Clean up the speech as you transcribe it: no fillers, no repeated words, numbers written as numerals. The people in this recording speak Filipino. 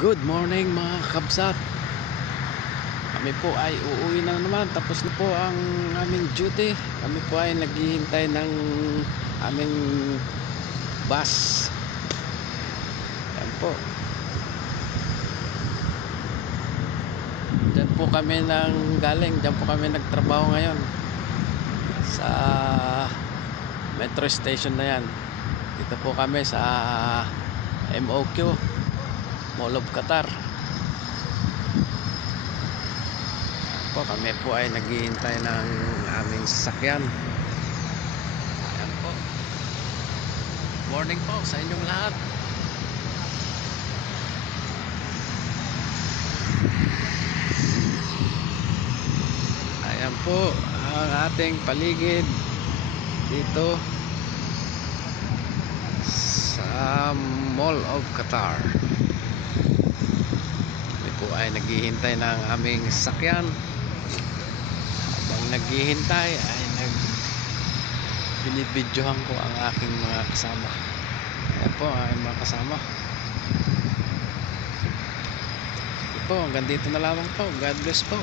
Good morning mga kabsat. Kami po ay uuwi na naman. Tapos na po ang aming duty. Kami po ay naghihintay ng aming bus. Yan po. Diyan po kami galing. Diyan po kami nagtrabaho ngayon sa metro station na yan. Dito po kami sa MOQ, Mall of Qatar. Po, kami po ay naghihintay ng aming sasakyan. Ayan po. Morning po sa inyong lahat. Ayan po ang ating paligid dito sa Mall of Qatar. Kami po ay naghihintay ng aming sasakyan. Habang naghihintay ay binibidyohan ko ang aking mga kasama. Ayan po ang mga kasama. Ito po, hanggang dito na lamang po. God bless po.